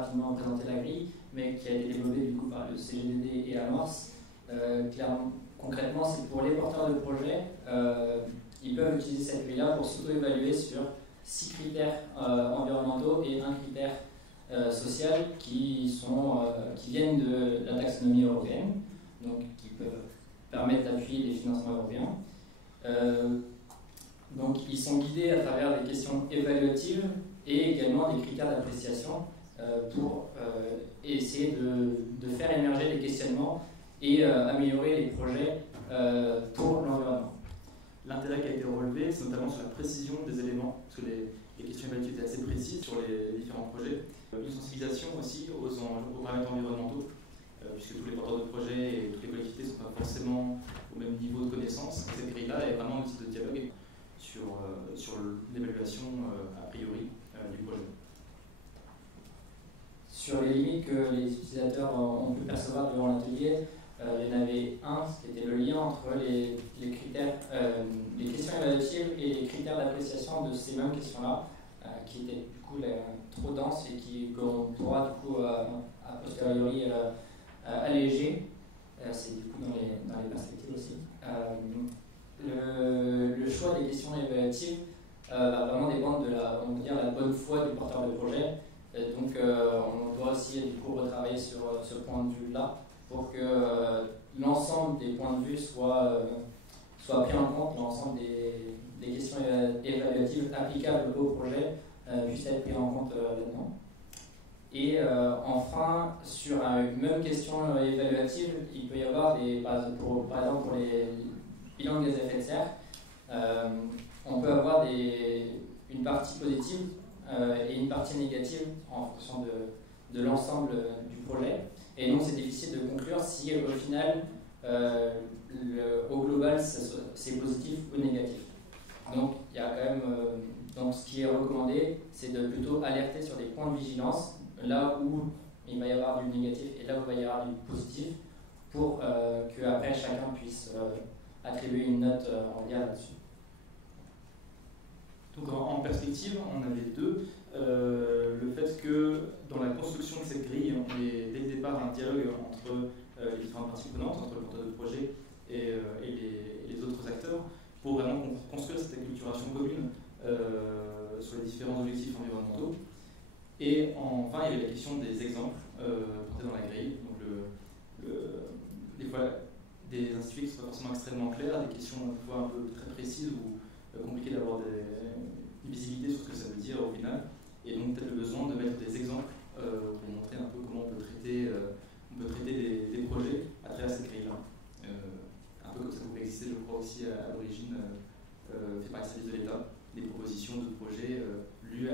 rapidement présenter la grille, mais qui a été développée du coup par le CGDD et Amorce. Concrètement, c'est pour les porteurs de projets, ils peuvent utiliser cette grille-là pour s'auto-évaluer sur 6 critères environnementaux et un critère social qui viennent de la taxonomie européenne, donc qui peuvent permettre d'appuyer les financements européens. Donc ils sont guidés à travers des questions évaluatives et également des critères d'appréciation pour essayer de faire émerger des questionnements et améliorer les projets pour l'environnement. L'intérêt qui a été relevé, c'est notamment sur la précision des éléments, parce que les questions évaluatives étaient assez précises sur les différents projets. Une sensibilisation aussi aux paramètres environnementaux, puisque tous les porteurs de projets et toutes les collectivités ne sont pas forcément au même niveau de connaissance. Cette grille-là est vraiment un outil de dialogue sur l'évaluation a priori du projet. Sur les limites que les utilisateurs ont pu percevoir durant l'atelier, il y en avait un, qui était le lien entre les critères, les questions évaluatives et les critères d'appréciation de ces mêmes questions-là, qui étaient du coup trop denses et qu'on pourra du coup a posteriori alléger. C'est du coup dans les perspectives aussi. Le choix des questions évaluatives va vraiment dépendre de la bonne foi du porteur de projet. Donc on doit aussi du coup retravailler sur ce point de vue-là pour que l'ensemble des points de vue soit pris en compte, l'ensemble des questions évaluatives applicables au projet puissent être pris en compte là-dedans. Et enfin, sur une même question évaluative, il peut y avoir par exemple pour les bilans de gaz à effet de serre, on peut avoir une partie positive et une partie négative en fonction de l'ensemble du projet. Et donc c'est difficile de conclure si au final, au global, c'est positif ou négatif. Donc il y a quand même, donc ce qui est recommandé, c'est de plutôt alerter sur des points de vigilance, là où il va y avoir du négatif et là où il va y avoir du positif, pour qu'après chacun puisse attribuer une note en lien là-dessus. Donc en perspective, on avait deux. Le fait que dans la construction de cette grille, on ait dès le départ un dialogue entre les différentes parties prenantes, entre le porteur de projet et les autres acteurs, pour vraiment construire cette acculturation commune sur les différents objectifs environnementaux. Et enfin, il y avait la question des exemples portés dans la grille. Donc des fois, des instituts qui ne sont pas forcément extrêmement clairs, des questions parfois un peu très précises ou compliquées d'avoir une visibilité sur ce que ça veut dire au final. Et donc peut-être le besoin de mettre des exemples pour montrer un peu comment on peut traiter des projets à travers cette grille-là. Un peu comme ça pouvait exister, je crois, aussi à l'origine, fait par les services de l'État, des propositions de projets lues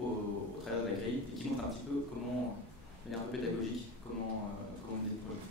au travers de la grille et qui montrent un petit peu comment, de manière un peu pédagogique, comment mener le projet.